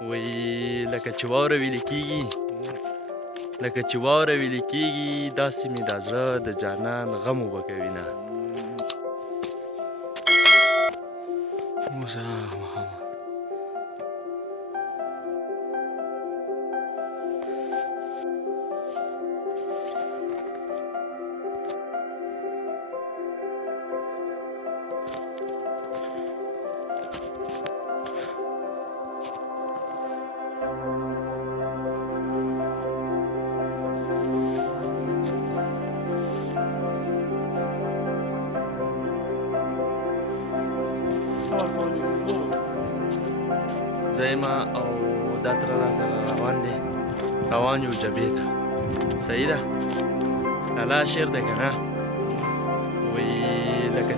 وی لکه چې واوره ویلې کېږي لکه چې واوره ویلې کېږي داسې مې دا زړه د جانان غم اوبه کوي نه اوس زه او دا تره راسره روان یو جبهې ته صحیح ده لالا شعر دی که نه وایي لکه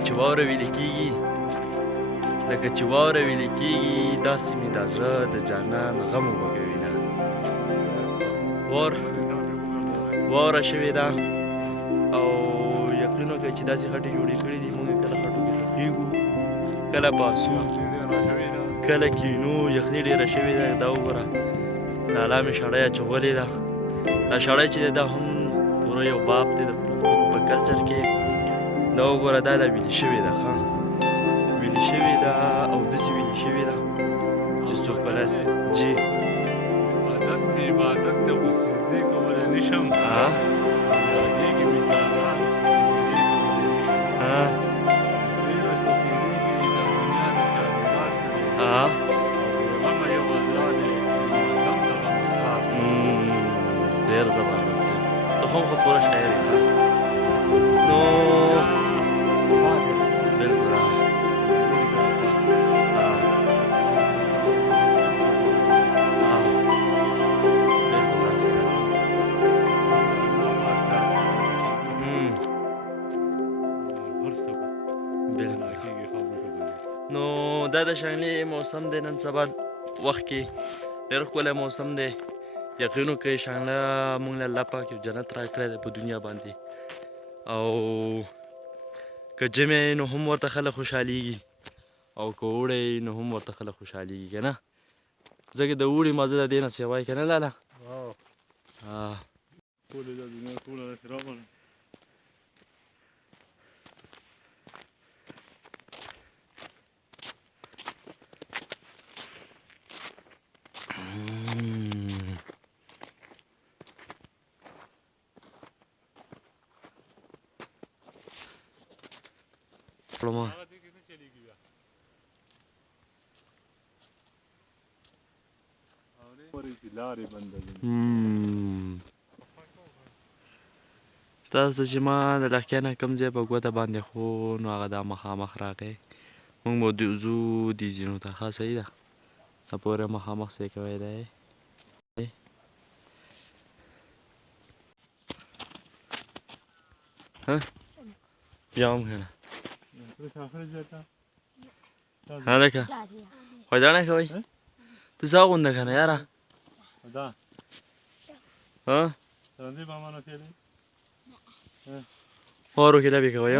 چې واوره ویلې کېږي داسې مې دا زړه د جانان غم اوبه کوي نه واوره شوې ده او یقین وکړئ چې داسې خټې جوړې کړي دي موږ کله خټو کې ښخېږو کله پاسو کله کینو یخني ډېره شوې ده دا وګوره لالا مې شړۍ اچولې ده دا شړۍ چې دی دا هم پوره یو باب دی د پښتون په کلچر کې دا وګوره دا ویلې شوې ده ښه ویلې شوې ده او داسې ویلې شوې ده چې څوک بلد جي عادت مې عبادت ته خو سجدې کولی نه شم یادېږي مې جانان تېره شپه تېرېږي دا دنیا د چا میراث نه دی غمه یو الله دی ماتم د غم خاص ډېر زبردست دی ته خو پوره شاعر یې نو بلکل نو دا د شانګلې موسم دی نن سبا وخت کې ډېر ښکلی موسم دی یقین وکړئ شانګله موږ له الله پاک یو جنت راکړی دی په دنیا باندې او که ژمی نو هم ورته خلک خوشحالیږي او که اوړی نو هم ورته خلک خوشحالیږي که نه ځکه د اوړي مزه د دې نه سیوا که نه لاله ټولې دا دنیا ټوله داسې راغله تاسو چې ما د لښکۍ نه کوم ځای په ګوته باندې خو نو هغه دا مخامخ راغی موږ به ځو دې ځینو ته ښه صحیح ده دا پورې مخامخ ځای کوی دی بیا هم که نه هلکه خوځه نه کوئ ته څه اغونده که نه یاره واورو کې لبې کوئ